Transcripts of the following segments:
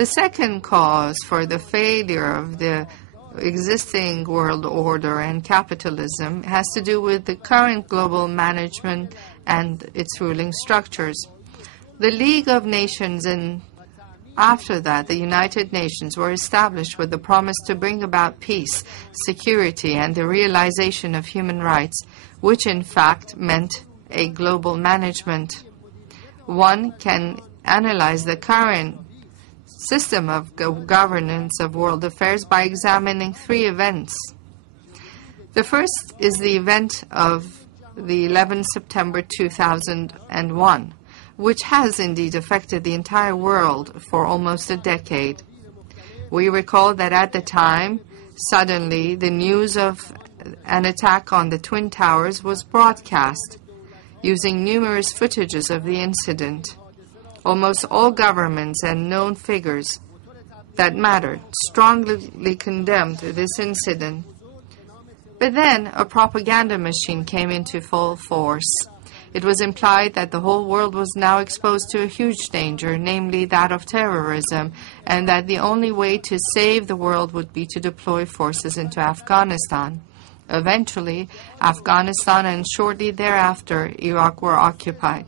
The second cause for the failure of the existing world order and capitalism has to do with the current global management and its ruling structures. The League of Nations and after that, the United Nations were established with the promise to bring about peace, security, and the realization of human rights, which in fact meant a global management. One can analyze the current system of governance of world affairs by examining three events. The first is the event of the 11th September 2001, which has indeed affected the entire world for almost a decade. We recall that at the time, suddenly the news of an attack on the Twin Towers was broadcast, using numerous footages of the incident. Almost all governments and known figures that mattered strongly condemned this incident. But then a propaganda machine came into full force. It was implied that the whole world was now exposed to a huge danger, namely that of terrorism, and that the only way to save the world would be to deploy forces into Afghanistan. Eventually, Afghanistan and shortly thereafter, Iraq were occupied.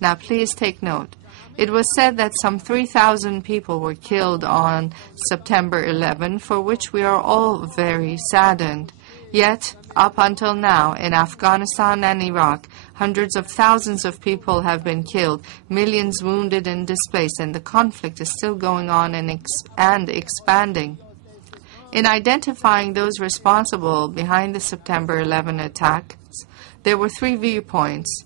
Now please take note. It was said that some 3,000 people were killed on September 11, for which we are all very saddened. Yet, up until now, in Afghanistan and Iraq, hundreds of thousands of people have been killed, millions wounded and displaced, and the conflict is still going on and expanding. In identifying those responsible behind the September 11 attacks, there were three viewpoints.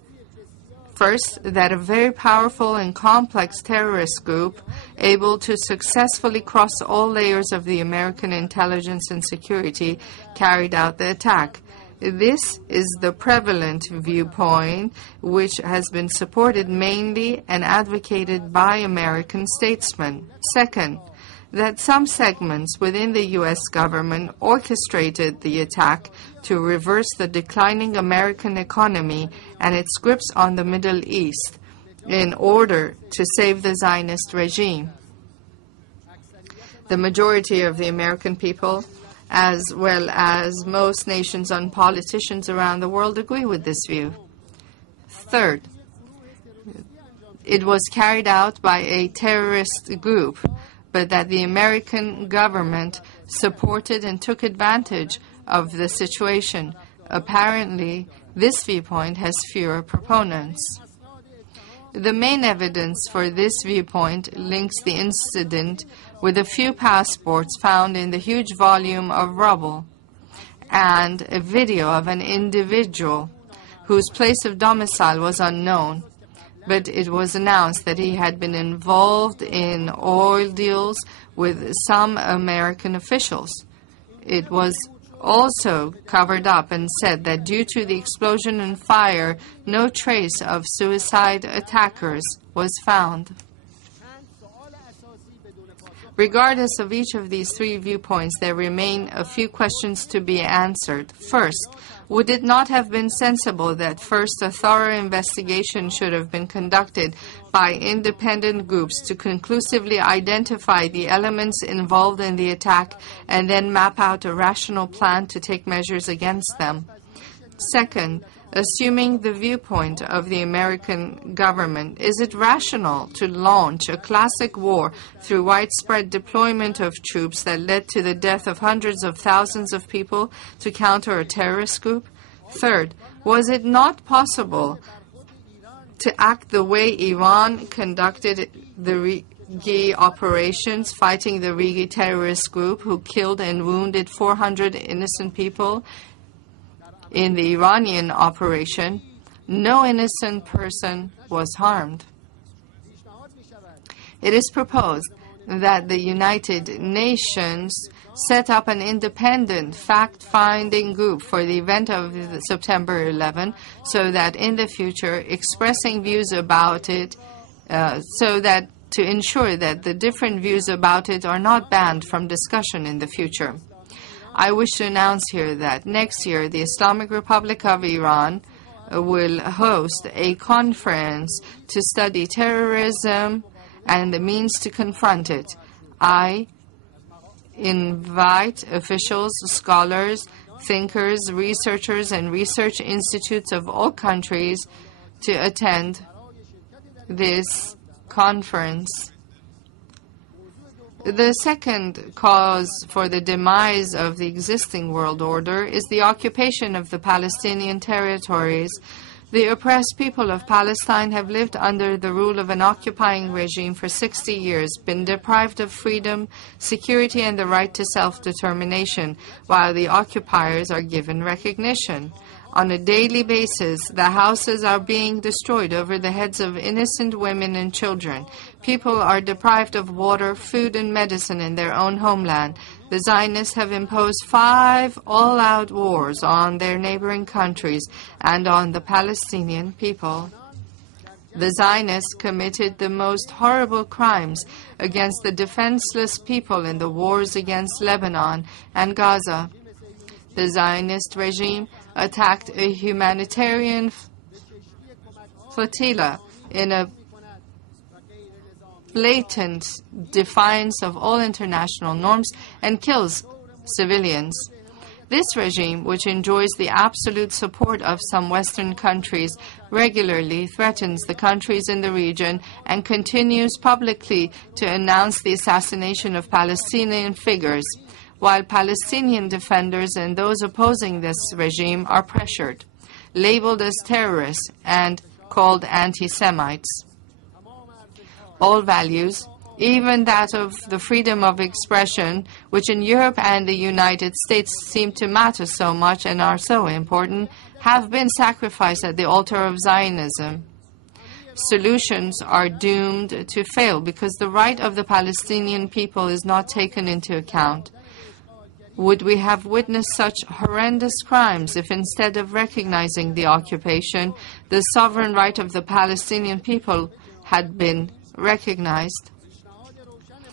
First, that a very powerful and complex terrorist group able to successfully cross all layers of the American intelligence and security carried out the attack. This is the prevalent viewpoint, which has been supported mainly and advocated by American statesmen. Second, that some segments within the U.S. government orchestrated the attack to reverse the declining American economy and its grips on the Middle East in order to save the Zionist regime. The majority of the American people, as well as most nations and politicians around the world, agree with this view. Third, it was carried out by a terrorist group, but that the American government supported and took advantage of the situation. Apparently, this viewpoint has fewer proponents. The main evidence for this viewpoint links the incident with a few passports found in the huge volume of rubble and a video of an individual whose place of domicile was unknown, but it was announced that he had been involved in oil deals with some American officials. It was also covered up and said that due to the explosion and fire, no trace of suicide attackers was found. Regardless of each of these three viewpoints, there remain a few questions to be answered. First, would it not have been sensible that first a thorough investigation should have been conducted by independent groups to conclusively identify the elements involved in the attack and then map out a rational plan to take measures against them? Second, assuming the viewpoint of the American government, is it rational to launch a classic war through widespread deployment of troops that led to the death of hundreds of thousands of people to counter a terrorist group? Third, was it not possible to act the way Iran conducted the Rigi operations, fighting the Rigi terrorist group who killed and wounded 400 innocent people? In the Iranian operation, no innocent person was harmed. It is proposed that the United Nations set up an independent fact-finding group for the event of September 11, so that in the future, expressing views about it, to ensure that the different views about it are not banned from discussion in the future. I wish to announce here that next year the Islamic Republic of Iran will host a conference to study terrorism and the means to confront it. I invite officials, scholars, thinkers, researchers, and research institutes of all countries to attend this conference. The second cause for the demise of the existing world order is the occupation of the Palestinian territories. The oppressed people of Palestine have lived under the rule of an occupying regime for 60 years, been deprived of freedom, security, and the right to self-determination, while the occupiers are given recognition. On a daily basis, the houses are being destroyed over the heads of innocent women and children. People are deprived of water, food, and medicine in their own homeland. The Zionists have imposed 5 all-out wars on their neighboring countries and on the Palestinian people. The Zionists committed the most horrible crimes against the defenseless people in the wars against Lebanon and Gaza. The Zionist regime attacked a humanitarian flotilla in a blatant defiance of all international norms and kills civilians. This regime, which enjoys the absolute support of some Western countries, regularly threatens the countries in the region and continues publicly to announce the assassination of Palestinian figures, while Palestinian defenders and those opposing this regime are pressured, labeled as terrorists, and called anti-Semites. All values, even that of the freedom of expression, which in Europe and the United States seem to matter so much and are so important, have been sacrificed at the altar of Zionism. Solutions are doomed to fail because the right of the Palestinian people is not taken into account. Would we have witnessed such horrendous crimes if instead of recognizing the occupation, the sovereign right of the Palestinian people had been recognized?